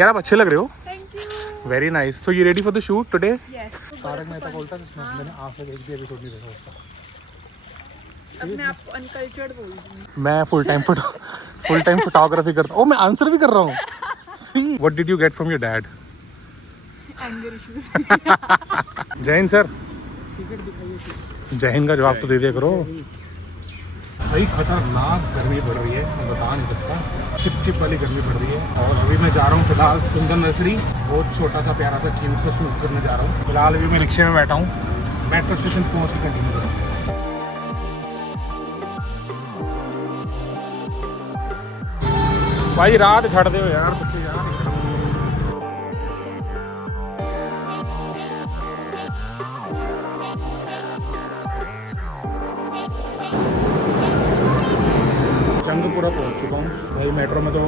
यार आप अच्छे लग रहे हो. Thank you. Very nice. So you ready for the shoot today? Yes. Tarak Mehta बोलता है जिसमें मैंने आज तक एक भी एपिसोड नहीं देखा उसका. अपने आप को अनकल्चर्ड बोल रही हूँ. मैं फुल टाइम फोटोग्राफी करता हूँ. मैं आंसर भी कर रहा हूँ. See what did you get from your dad? Anger issues. जय हिंद सर. जय हिंद का जवाब तो दे दिया करो. भाई खतरनाक गर्मी पड़ रही है, मैं बता नहीं सकता. चिप वाली गर्मी पड़ रही है. और अभी मैं जा रहा हूँ फिलहाल सुंदर नर्सरी. बहुत छोटा सा प्यारा सा क्यूट सा शूट करने जा रहा हूँ. फिलहाल अभी मैं रिक्शे में बैठा हूँ. मेट्रो स्टेशन पहुँच के कंटिन्यू करूँ. भाई रात छड़ दो यार कुछ यार. जंगपुरा पहुंच चुका हूँ भाई. मेट्रो में तो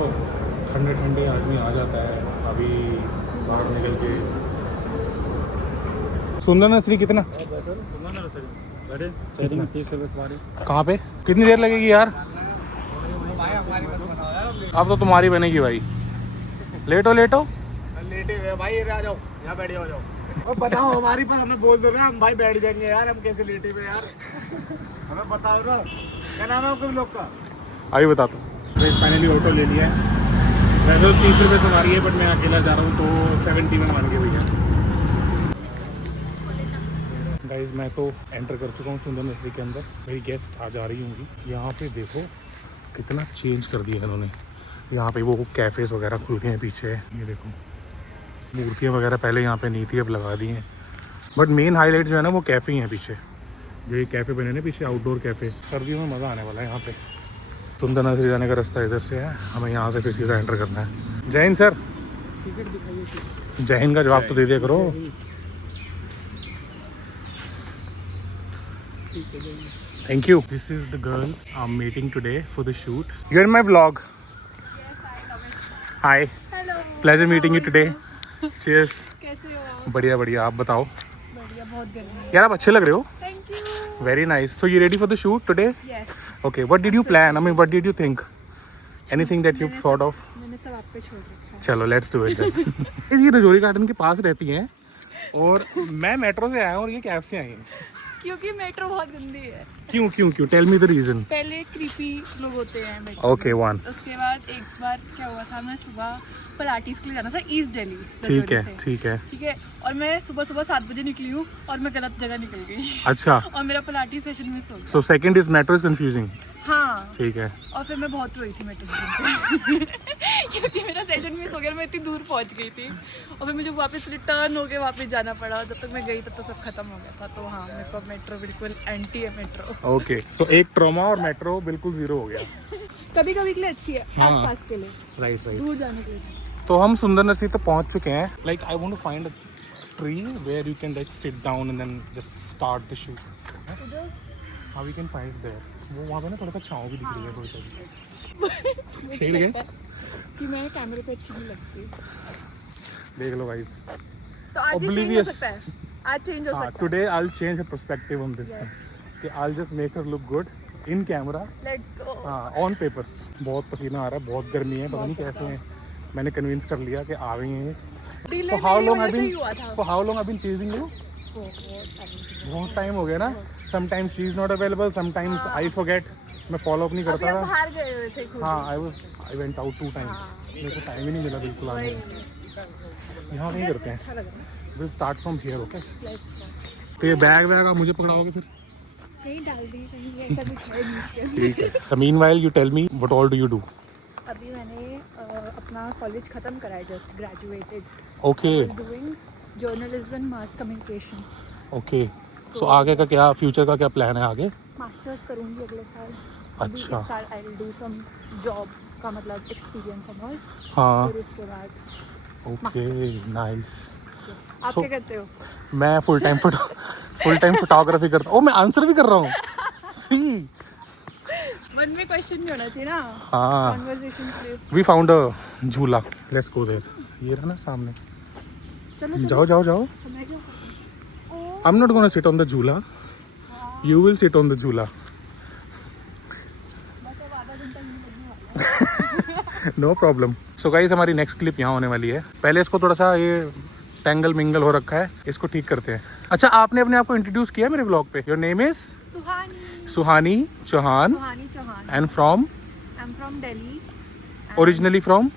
ठंडे आदमी आ जाता है. अभी बाहर निकल के सुंदर नर्सरी कितना? सेटिंग 30 रुपये सवारी. कहाँ पे? कितनी देर लगेगी यार? अब तो तुम्हारी बनेगी भाई. लेटो लेटे हुए भाई, आ जाओ यहाँ बैठ जाओ. और बताओ हमारी पर हमें बोल दो ना, हम भाई बैठ जाएंगे यार. हम कैसे लेटे हुए यार, हमें बताओ ना. क्या नाम है आपके लोग का? अभी बताता हूँ. तो फाइनली ऑटो ले लिया है. वैसे तो 30 रुपये सवारी है बट मैं अकेला जा रहा हूँ तो 70 में मान के भैया. गाइस मैं तो एंटर कर चुका हूँ सुंदर नर्सरी के अंदर. मेरी गेस्ट आ जा रही होंगी. यहाँ पे देखो कितना चेंज कर दिया इन्होंने. यहाँ पे वो कैफ़ेज़ वगैरह खुल गए हैं पीछे. ये देखो मूर्तियाँ वगैरह पहले यहाँ पे नहीं थी, अब लगा दी हैं. बट मेन हाईलाइट जो है ना वो कैफ़े ही हैं पीछे. जो ये कैफ़े बने ना पीछे, आउटडोर कैफ़े. सर्दियों में मज़ा आने वाला है यहाँ पे. सुंदर नर्सरी जाने का रास्ता इधर से है. हमें यहाँ से फिर सीधा एंटर करना है. जय हिंद सर. जय हिंद का जवाब तो दे दिया करो. Thank you. This is the girl I'm meeting today for the shoot. You're in my vlog. Hi. Hello. Pleasure meeting you today. Cheers. कैसे हो आप? बढ़िया. आप बताओ. बढ़िया. बहुत गर्मी है. यार आप अच्छे लग रहे हो. Thank you. Very nice. So you ready for the shoot today? Yes. Okay. What did you plan? I mean, what did you think? Anything that you've thought of? मैंने सब आप पे छोड़ रखा है. चलो लेट्स डू इट देन. ये Rajouri garden के पास रहती हैं और मैं मेट्रो से आया हूँ और ये कैब से आई हैं. क्योंकि मेट्रो बहुत गंदी है. क्यों? Tell me the reason. पहले क्रीपी लोग होते हैं मेट्रो. Okay one. उसके बाद एक बार क्या हुआ था, मैं सुबह पिलाटीज के लिए जाना था ईस्ट दिल्ली. ठीक है. और मैं सुबह 7 बजे निकली हूँ और मैं गलत जगह निकल गई. अच्छा. और मेरा पिलाटीज सेशन मिस हो गया. So second is metro is confusing. हाँ. ठीक है. और फिर मैं बहुत रोई थी मेट्रो स्टेशन पे क्योंकि मेरा सेशन मिस हो गया. मैं इतनी दूर पहुंच गई थी और फिर मुझे वापस रिटर्न होके वापस जाना पड़ा. जब तक मैं गई तब तो सब खत्म हो गया था. तो हाँ, मेरे को मेट्रो बिल्कुल एंटी है मेट्रो. ओके. सो एक ट्रॉमा और मेट्रो बिल्कुल जीरो हो गया. कभी के लिए अच्छी है. हाँ. आसपास के लिए. राइट. दूर जाने के लिए. तो हम सुंदर नर्सरी तक पहुंच चुके हैं. Like I want to find a tree where you can like sit down and then just start the shoot. How we can find there. वो वहाँ पे ना थोड़ा सा छाँव भी दिख रही है. थोड़ी सही लगे कि मैं कैमरे पे अच्छी नहीं लगती. देख लो गाइस. तो आज चेंज हो सकता है. आज चेंज हो सकता है. Today I will change her perspective on this कि I will just make her look good in camera. Let's go. हाँ, ऑन पेपर्स. बहुत पसीना आ रहा है, बहुत गर्मी है. पता नहीं कैसे हैं. मैंने कन्विंस कर लिया कि आ गई हैं. For how long I've been chasing you? बहुत टाइम हो गया ना. Sometimes she is not available, sometimes I forget. मैं फॉलो अप नहीं करता था. बाहर गए थे खुद. हाँ, I went out 2 times. मेरे को टाइम ही नहीं मिला बिल्कुल आने का. यहाँ नहीं करते हैं. We'll start from here, okay? तो ये बैग आप मुझे पकड़ाओगे फिर? नहीं डाल दी कहीं. ऐसा कुछ है नहीं. ठीक है. Meanwhile, you tell me what all do you do? अभी मैंने अपना कॉलेज खत्म करा है. Just graduated. Okay. Doing journalism and mass communication. Okay. So आगे का क्या, फ्यूचर का क्या प्लान है आगे? मास्टर्स करूँगी अगले साल. अच्छा. इस साल I will do some job का मतलब एक्सपीरियंस एंड ऑल. हाँ. फिर उसके बाद. ओके. नाइस. आप क्या करते हो? मैं फुल टाइम फोटोग्राफी करता हूँ. मैं आंसर भी कर रहा हूँ. सी मन में क्वेश्चन नहीं होना चाहिए ना. हाँ. कन्वर्सेशन के लिए. वी फाउंड अ झूला. Let's go there. ये रहा ना सामने. चलो. जाओ. I'm not gonna sit on the झूला. You will sit on the झूला. No problem. सो गाइस हमारी नेक्स्ट क्लिप यहाँ होने वाली है। पहले इसको थोड़ा सा ये टेंगल मिंगल हो रखा है, इसको ठीक करते हैं। अच्छा, आपने अपने आप को इंट्रोड्यूस किया मेरे ब्लॉग पे। Your name is Suhani Chauhan and from Delhi. Originally from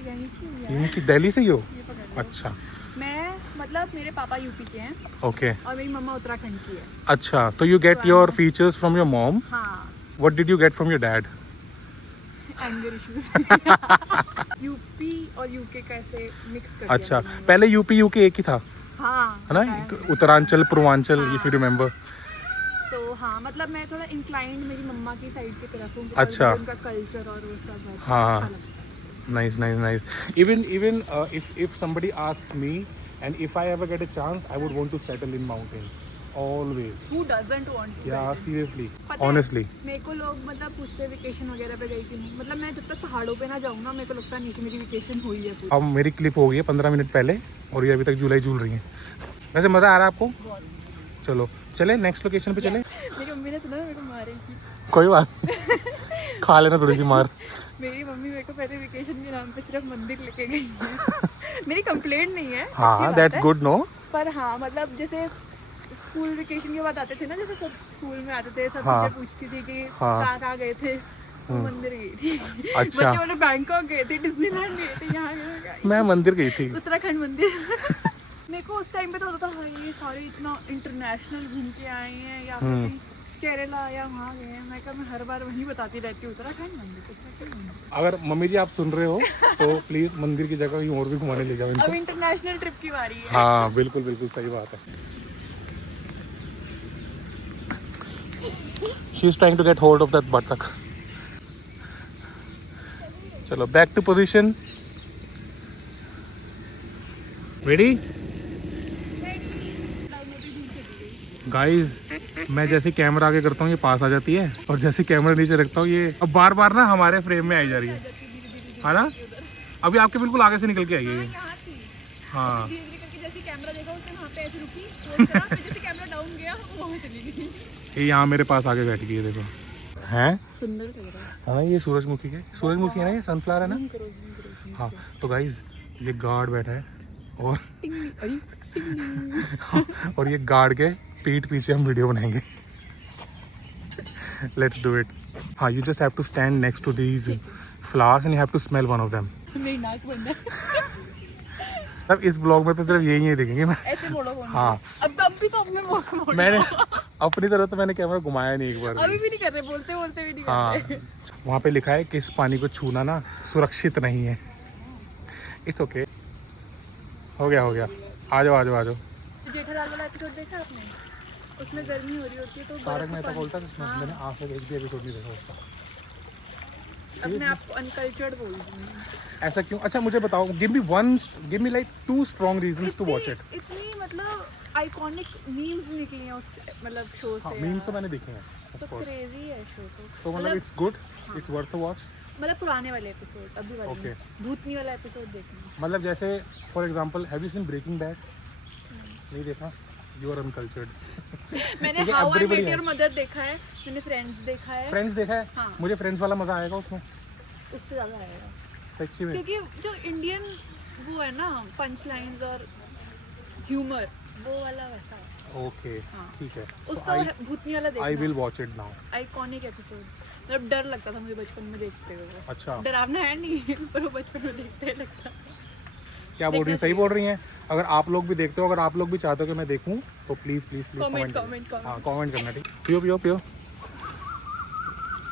यहीं की दिल्ली से ही हो? अच्छा, मैं मतलब मेरे पापा यूपी के हैं ओके। और मेरी मम्मा उत्तराखंड की है। अच्छा, तो you get your features from your mom. हाँ, what did you get from your dad? Anger issues. UP और यूके कैसे मिक्स कर दिया अच्छा, मैंने। पहले यूपी यूके एक ही था, हाँ है ना? Uttaranchal Purvanchal, if you remember. तो हाँ, मतलब मैं थोड़ा इंक्लाइंड मेरी मम्मा की साइड की तरफ हूँ। अच्छा। उनका कल्चर और वो सब बहुत हाँ। अच्छा लगता है। Nice. Even if somebody asks me, and if I ever get a chance, I would want to settle in mountains. Always. Who doesn't want to? Yeah, seriously. पता है, Honestly. मेरे को लोग मतलब पूछते वेकेशन वगैरह पे गई कि नहीं। मतलब मैं जब तक पहाड़ों पे ना जाऊँ ना, मेरे को लगता नहीं कि मेरी वेकेशन हुई है पूरी। अब मेरी क्लिप हो गई है 15 मिनट पहले और ये अभी तक झूला ही झूल रही है। वैसे मज़ा आ रहा है आपको? बहुत। चलो चले नेक्स्ट लोकेशन पे चले। मेरी मम्मी ने सुना मेरे को मारेगी। कोई बात खा लेना थोड़ी सी मार। मेरी मम्मी मेरे को पहले वेकेशन के नाम पे सिर्फ मंदिर लेके गई है। मेरी कंप्लेंट नहीं है, अच्छी हाँ, बात दैट्स है। गुड। नो, पर हाँ, मतलब जैसे स्कूल वेकेशन के बाद आते थे ना, जैसे सब स्कूल में आते थे, सब हाँ। टीचर पूछती थी कि हाँ। कहाँ गए थे, तो मंदिर गई थी। अच्छा। बच्चे बोले बैंकॉक गए थे, डिज्नीलैंड गए थे, यहाँ गए। मैं मंदिर गई थी। उत्तराखंड मंदिर। मेरे को उस टाइम पे तो होता था, हाँ ये सारे इतना इंटरनेशनल घूम के आए हैं, या फिर कहीं केरला या वहाँ गए हैं। मैं हर बार वही बताती रहती हूँ, उत्तराखंड मंदिर। अगर मम्मी जी आप सुन रहे हो तो प्लीज मंदिर की जगह कहीं और भी घुमाने ले जाओ अब इनको। इंटरनेशनल ट्रिप की बारी है। हाँ बिल्कुल बिल्कुल सही बात है। She is trying to get hold of that buttock. चलो back to position. Ready? Guys मैं जैसे कैमरा आगे करता हूँ ये पास आ जाती है, और जैसे कैमरा नीचे रखता हूँ ये अब बार बार ना हमारे फ्रेम में आई जा रही है ना? अभी आपके बिल्कुल आगे से निकल के आई है ये। हाँ, जैसे कैमरा देखा उसने वहाँ पे ऐसे रुकी, वो चला, फिर जैसे कैमरा डाउन गया वो वहाँ चली गई। ये यहाँ मेरे पास आगे बैठ गई है, देखो। हैं? सुंदर लग रहा है। हाँ, ये सूरजमुखी है ना, ये सनफ्लावर है ना। हाँ, तो गाइज ये गार्ड बैठा है और ये गार्ड के पीठ पीछे हम वीडियो बनाएंगे। Let's do it. हाँ, you just have to stand next to these flowers and you have to smell one of them. मेरी नाक बंद है। तब इस ब्लॉग में तो सिर्फ यही देखेंगे मैं। ऐसे मोड़ो फोन। हाँ, अब भी तो अपने मोड़ो। मैंने अपनी तरफ तो मैंने कैमरा घुमाया नहीं एक बार अभी भी नहीं कर रहे, बोलते बोलते भी नहीं कर हाँ, रहे। वहाँ पे लिखा है कि इस पानी को छूना ना सुरक्षित नहीं है। It's okay. हो गया आ जाओ। जेठालाल वाला एपिसोड देखा आपने? उसमें गर्मी हो रही होती है तो तारक मेहता बोलता है जिसमें मैंने आज तक एक भी एपिसोड नहीं देखा उसका। अपने आप को अनकल्चर्ड बोल दूंगी। ऐसा क्यों? अच्छा मुझे बताओ, give me like 2 strong reasons to watch it. इतनी मतलब आइकॉनिक मीम्स निकली हैं उस मतलब शो से। हाँ, मीम्स तो मैंने देखे हैं तो ऑफ कोर्स। क्रेजी है शो तो मतलब it's good, it's worth to watch. मतलब पुराने वाले एपिसोड, अभी वाले Okay. नहीं। भूतनी वाला एपिसोड देखना। मतलब जैसे for example have you seen breaking bad? नहीं देखा? You are uncultured. मैंने क्योंकि how I everybody met your has। Mother देखा है, मैंने फ्रेंड्स देखा है। फ्रेंड्स देखा है? हाँ। मुझे फ्रेंड्स वाला मजा आएगा उसमें उससे ज़्यादा आएगा सच्ची में। क्योंकि जो इंडियन वो है ना पंच लाइन्स और ह्यूमर, वो वाला वैसा है। ओके हाँ। ठीक है। उसका भूतनी वाला देखना। I will watch it now. Iconic episode. मतलब डर लगता था मुझे बचपन में देखते हुए। अच्छा, डरावना है नहीं पर वो बचपन में देखते ही लगता। क्या बोल रही हैं? सही बोल रही हैं। अगर आप लोग भी देखते हो, अगर आप लोग भी चाहते हो कि मैं देखूं तो प्लीज कमेंट हाँ कमेंट करना। ठीक, पियो।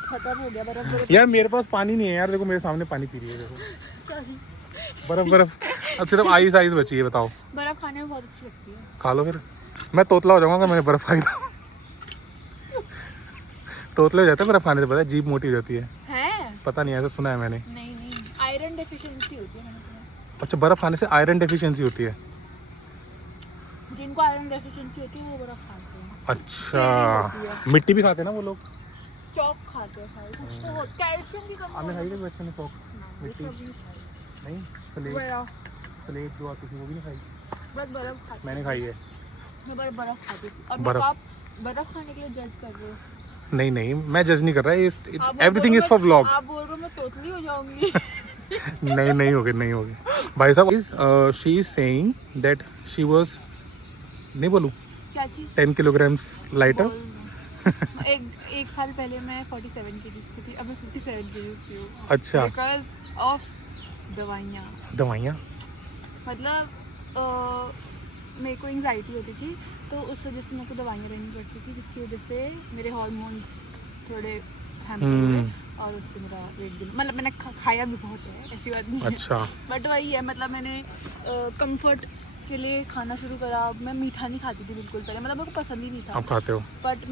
खत्म हो गया बर्फ। यार मेरे पास पानी नहीं है यार, देखो मेरे सामने पानी पी रही है, देखो बर्फ। अब सिर्फ आइस बची है, बताओ। बर्फ खाने में बहुत अच्छी लगती है। खा लो फिर। मैं तोतला हो जाऊंगा अगर मैंने बर्फ खाई तो। तोतले हो जाते हैं बर्फ खाने से, पता है जीभ मोटी हो जाती है। पता नहीं, ऐसा सुना है मैंने। नहीं आयरन डेफिशिएंसी होती है मैंने सुना। अच्छा, बर्फ खाने से आयरन डेफिशिएंसी होती है? जिनको आयरन डेफिशिएंसी होती है वो बर्फ खाते हैं। अच्छा, मिट्टी भी खाते हैं ना वो लोग? चौक खाते हैं शायद, कुछ तो हो कैल्शियम की कमी। आपने खाई थी बचपन में चौक? मिट्टी नहीं, स्लेट जो आती थी वो भी नहीं खाई? बस बर्फ खाती। मैंने खाई है। मैं बर्फ खाती थी। अब बर्फ। आप बर्फ खाने के लिए जज कर रहे हो? नहीं नहीं, मैं जज नहीं कर रहा, आप एवरीथिंग बोल इज फॉर व्लॉग। आप बोल रहे हो मैं तोतली हो जाऊंगी। नहीं नहीं होगे, नहीं होगे भाई साहब। She is saying that she was, नहीं बोलूं, क्या चीज? 10 किलोग्राम्स लाइटर। एक साल पहले मैं 47 केजी की थी, अब मैं 57 केजी की हूँ। अच्छा, बिकॉज ऑफ दवाइयाँ। दवाइयाँ। मतलब मेरे को एंग्जाइटी होती थी, तो उस वजह से मेरे को दवाइयाँ लेनी पड़ती थी, जिसकी वजह से मेरे हार्मोन्स थोड़े हैम्पर हुए और उससे मेरा वेट भी, मतलब मैंने खाया भी बहुत है, ऐसी बात नहीं है। अच्छा, बट वही है, मतलब मैंने कंफर्ट के लिए खाना शुरू करा। मैं मीठा नहीं खाती थी बिल्कुल पहले, मतलब मेरे को पसंद ही नहीं था। आप खाते हो? बट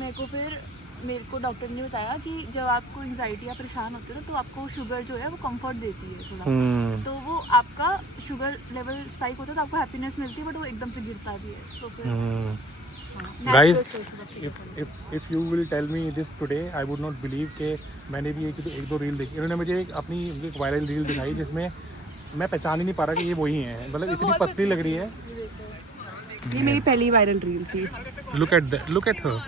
मेरे को डॉक्टर ने बताया कि जब आपको एंग्जाइटी या परेशान होते हो ना, तो आपको शुगर जो है वो कंफर्ट देती है थोड़ा, तो वो आपका शुगर लेवल स्पाइक होता है तो आपको हैप्पीनेस मिलती है, बट वो एकदम से गिरता भी है। तो फिर guys, if you will tell me this today, I would not believe कि मैंने भी एक दो रील देखी। इन्होंने मुझे अपनी एक वायरल रील दिखाई जिसमें मैं पहचान ही नहीं पा रहा कि ये वही है, मतलब इतनी पतली लग रही है। ये मेरी पहली वायरल रील थी। Look at her.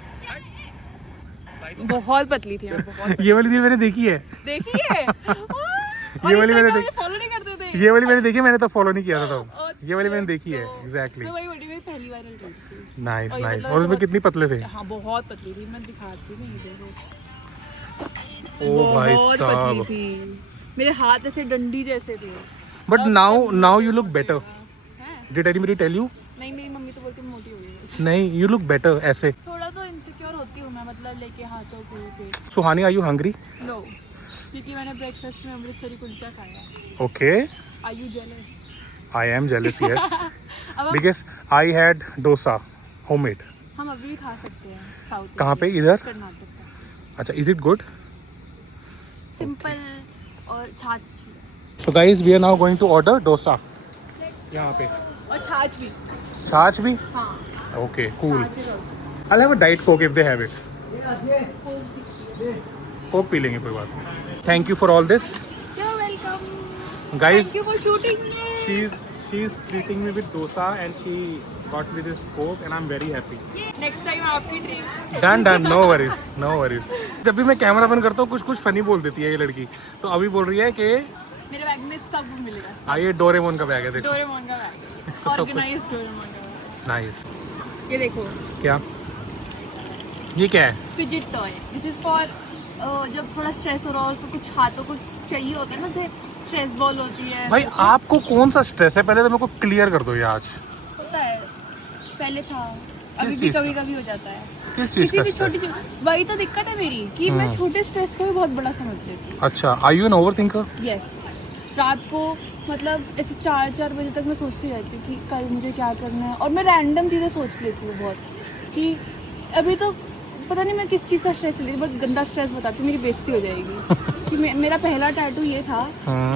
बहुत पतली थी मैं, बहुत। ये वाली रील मैंने देखी है। देखी है? ये वाली मैंने देखी, फॉलो नहीं करते थे। ये वाली मैंने देखी, मैंने तो फॉलो नहीं किया था तब। ये वाली मैंने देखी है, एग्जैक्टली। मैं वही बोली, मेरी पहली वायरल रील थी। नाइस और ये नाइस। मतलब और उसमें कितनी पतले थे? हाँ, बहुत पतली थी, मैं दिखाती नहीं, देखो। ओ भाई बहुत साहब। पतली थी, मेरे हाथ ऐसे डंडी जैसे थे। But now you look better. हैं? Did anybody tell you? नहीं, मेरी मम्मी तो बोलती मोटी हो गई। नहीं, यू लुक बेटर ऐसे। थोड़ा तो इनसिक्योर होती हूँ मैं, मतलब लेके हाथों पे। Suhani, are you hungry? No, क्योंकि मैंने ब्रेकफास्ट में अमृतसरी कुलचा खाया। Okay, are you jealous? I am jealous, yes. अब Because I had dosa, homemade. हम अभी भी खा सकते हैं साउथ। कहाँ पे? इधर? कर्नाटक का। अच्छा, is it good? सिंपल और छाछ। So guys, we are now going to order dosa. यहाँ पे और छाछ भी। छाछ भी? हाँ। Okay, cool. I'll have a diet coke if they have it. Coke P लेंगे, कोई बात नहीं. Thank you for all this. You're welcome. Guys, Thank you for shooting me. she's treating me with dosa and she got me this coke and I'm very happy. Next time आपकी trip. Done, no worries. जब भी मैं camera बंद करता हूँ कुछ funny बोल देती है ये लड़की, तो अभी बोल रही है कि मेरे बैग में सब मिलेगा। हाँ, ये डोरेमोन का बैग है, देखो। डोरेमोन का बैग, ऑर्गेनाइज्ड डोरेमोन का बैग। नाइस। ये देखो, क्या ये क्या है? Fidget toy. This is for जब थोड़ा स्ट्रेस हो रहा हो तो कुछ हाथों को चाहिए होता है ना, जैसे स्ट्रेस बॉल होती है। भाई आपको कौन सा स्ट्रेस है, पहले तो मेरे को क्लियर कर दो ये आज। होता है, पहले था, अभी भी चीज़ का? कभी कभी हो जाता है। किस चीज़ किसी का भी स्ट्रेस? छोटी वही तो दिक्कत है मेरी, कि मैं छोटे स्ट्रेस को भी बहुत बड़ा समझ लेती हूँ। अच्छा, are you an overthinker? Yes, रात को मतलब ऐसे 4 बजे तक मैं सोचती रहती हूँ कि कल मुझे क्या करना है, और मैं रैंडम चीज़ें सोच लेती हूँ बहुत, कि अभी तो पता नहीं मैं किस चीज़ का स्ट्रेस ले रही हूँ, बहुत गंदा स्ट्रेस बताती हूँ, मेरी बेइज्जती हो जाएगी। कि मेरा पहला टैटू ये था,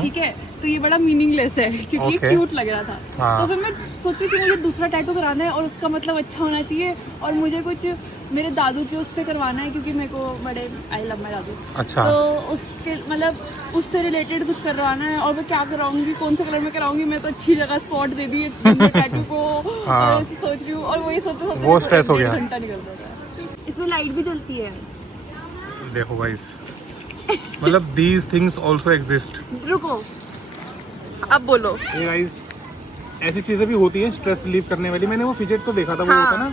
ठीक है, तो ये बड़ा मीनिंगलेस है क्योंकि Okay. क्यूट लग रहा था। हाँ। तो फिर मैं सोच रही थी मुझे दूसरा टैटू कराना है और उसका मतलब अच्छा होना चाहिए, और मुझे कुछ मेरे दादू के उससे करवाना है, क्योंकि मेरे को बड़े आई लव माई दादू। अच्छा। तो उसके मतलब उससे रिलेटेड कुछ करवाना है, और मैं क्या कराऊंगी, कौन से कलर में कराऊंगी, मैं तो अच्छी जगह स्पॉट दे दी टैटू को। हाँ। और ऐसे सोच रही हूँ, और वही सोचते सोचते वो stress हो गया। घंटा निकल जाता है। इसमें लाइट भी जलती है। देखो गाइस, मतलब these things also exist. रुको, अब बोलो। ये गाइस, ऐसी चीज़ें भी होती हैं स्ट्रेस रिलीव करने वाली। मैंने वो फिजेट तो देखा था, वो हाँ। होता ना,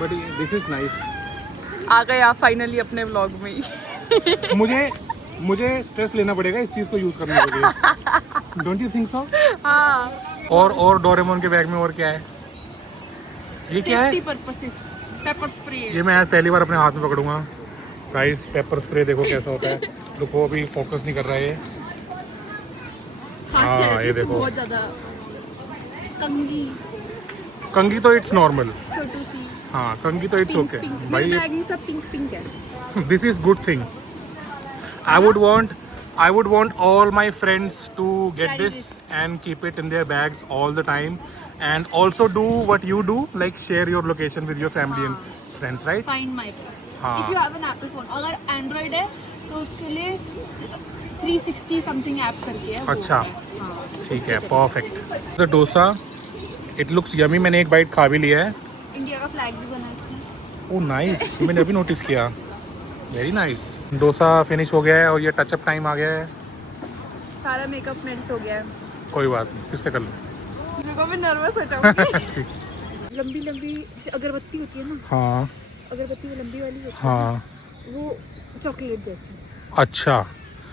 बट दिस इज नाइस। आ गए आप फाइनली अपने व्लॉग में ही। मुझे स्ट्रेस लेना पड़ेगा इस चीज़ को यूज़ करने के लिए। Don't you think so? हाँ। और डोरेमोन के बैग में और क्या है? ये क्या है? Safety purposes, paper spray. ये मैं आज पहली बार अपने हाथ में पकड़ूंगा। गाइस, पेपर स्प्रे देखो कैसा होता है। रुको, अभी फोकस नहीं कर रहा है ये। हाँ, ये देखो। बहुत ज़्यादा कंगी तो इट्स नॉर्मल। छोटी सी। हाँ, कंगी तो इट्स ओके मेरे भाई। बैग में सब पिंक पिंक है। This is good thing. I would want all my friends to get Carry this this. and keep it in their bags all the time, and also do what you do, like share your location with your family and friends, right? Find my. हाँ। If you have an Apple phone, अगर Android है तो उसके लिए 360 something app करके है वो अच्छा। है। हाँ। ठीक है, perfect. The dosa, it looks yummy. मैंने एक बाइट खा भी लिया है। इंडिया का फ्लैग भी बना है इसमें। ओह नाइस, मैंने अभी नोटिस किया। Very nice. डोसा फिनिश हो गया है और ये टचअप टाइम आ गया है। सारा मेकअप मेल्ट हो गया है। कोई बात नहीं, फिर से कर लो। मेरे को भी नर्वस हो जाऊंगी। ठीक। लंबी लंबी अगरबत्ती होती है ना, हाँ अगरबत्ती वो लंबी वाली होती है हाँ। वो चॉकलेट जैसी। अच्छा,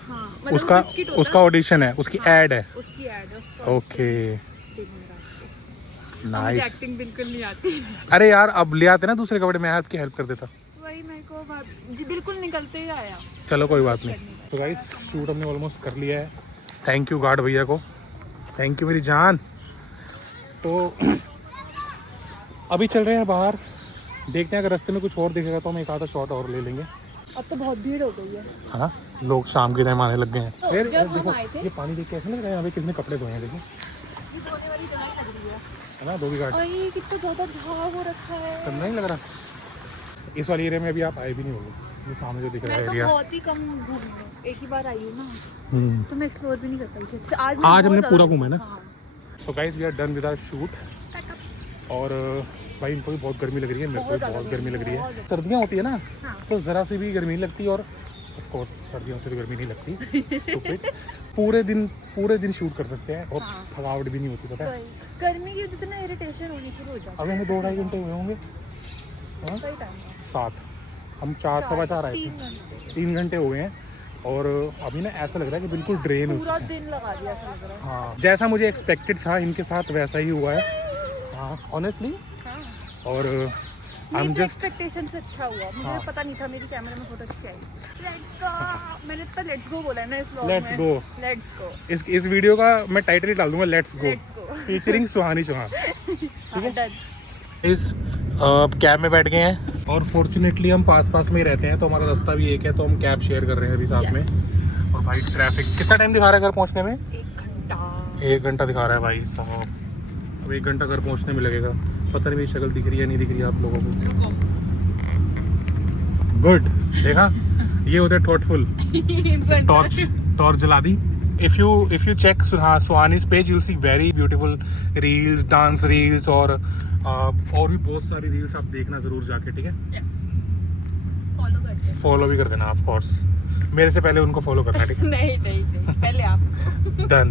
हाँ मतलब उसका वो बिस्किट होता उसका है। ऑडिशन है, उसकी हाँ, एड है। उसकी ऐड है उसका। ओके मुझे नाइस। एक्टिंग बिल्कुल नहीं आती। अरे यार अब ले आते ना दूसरे कपड़े, मैं आपकी हेल्प कर देता। वही मेरे को जी बिल्कुल निकलते ही आया। चलो कोई बात नहीं। तो गाइस शूट हमने ऑलमोस्ट कर लिया है। थैंक यू गार्ड भैया को, थैंक यू मेरी जान। तो अभी चल रहे हैं बाहर, देखते हैं अगर रास्ते में कुछ और दिखेगा तो हम एक आधा शॉट और ले लेंगे। अब तो बहुत भीड़ हो गई है। हाँ, लोग शाम के टाइम आने लग गए हैं। तो फिर जब हम देखो आए थे- ये पानी देख के ऐसा लग रहा है यहाँ पे किसने कपड़े धोए हैं। देखो ये धोने वाली दवाई लग रही है ना, धोबी घाट है। कितना ज्यादा झाग हो रखा है। तो नहीं लग रहा। इस वाली एरिया में अभी आप आए भी नहीं होंगे, ये सामने जो दिख रहा मैं है तो एरिया। बहुत ही कम घूमी हूँ, एक ही बार आई हूँ ना, हम्म। तो मैं एक्सप्लोर भी नहीं कर पाई थी। आज आज हमने बहुत पूरा ज़्यादा- घूमा है ना। हाँ। So guys we are done with our shoot. और भाई इनको भी बहुत गर्मी लग रही है, मेरे को भी बहुत बहुत ज़्यादा गर्मी लग रही है। बहुत ज़्यादा। सर्दियाँ होती है ना हाँ। तो ज़रा सी भी गर्मी नहीं लगती, और ऑफ कोर्स सर्दियों से तो गर्मी नहीं लगती। Stupid। पूरे दिन शूट कर सकते हैं और हाँ। थकावट भी नहीं होती, पता है। वही। गर्मी की वजह से ना इरिटेशन होनी शुरू हो जाती अभी हमें 2-2.5 घंटे हुए होंगे। हाँ है। सही टाइम 7, हम 4 सवा 4 आए थे। 3 घंटे 3 घंटे हो गए हैं और अभी ना ऐसा लग रहा है कि बिल्कुल ड्रेन हो पूरा चुके हैं। दिन लगा दिया ऐसा लग रहा है। हाँ, जैसा मुझे एक्सपेक्टेड था इनके साथ वैसा ही हुआ है। हाँ ऑनेस्टली। हाँ। और आई एम मेरी जस्ट एक्सपेक्टेशन से अच्छा हुआ। मुझे हाँ। पता नहीं था मेरी कैमरे में फोटो अच्छी आई। Let's go. मैंने तो लेट्स गो बोला है ना इस व्लॉग में। Let's go. Let's go. इस वीडियो का मैं टाइटल ही डाल दूंगा let's go, let's go. Featuring Suhani Chauhan. ठीक है डन। इस कैब में बैठ गए हैं और फॉर्चुनेटली हम पास में ही रहते हैं तो हमारा रास्ता भी एक है, तो हम कैब शेयर कर रहे हैं अभी साथ में। और भाई ट्रैफिक कितना टाइम दिखा रहा है घर पहुंचने में? 1 घंटा। 1 घंटा दिखा रहा है भाई साहब। अब 1 घंटा घर पहुंचने में लगेगा। पता नहीं मेरी शक्ल दिख रही है नहीं दिख रही है आप लोगों को। गुड, देखा ये होते थॉटफुल। टॉर्च जला दी। इफ यू चेक सुहानी's page you'll see very beautiful reels, dance reels और भी बहुत सारी रील्स आप देखना ज़रूर जाके, ठीक है। फॉलो करते हैं। फॉलो भी कर देना ऑफ कोर्स, मेरे से पहले उनको फॉलो करना, ठीक है। नहीं पहले आप। डन।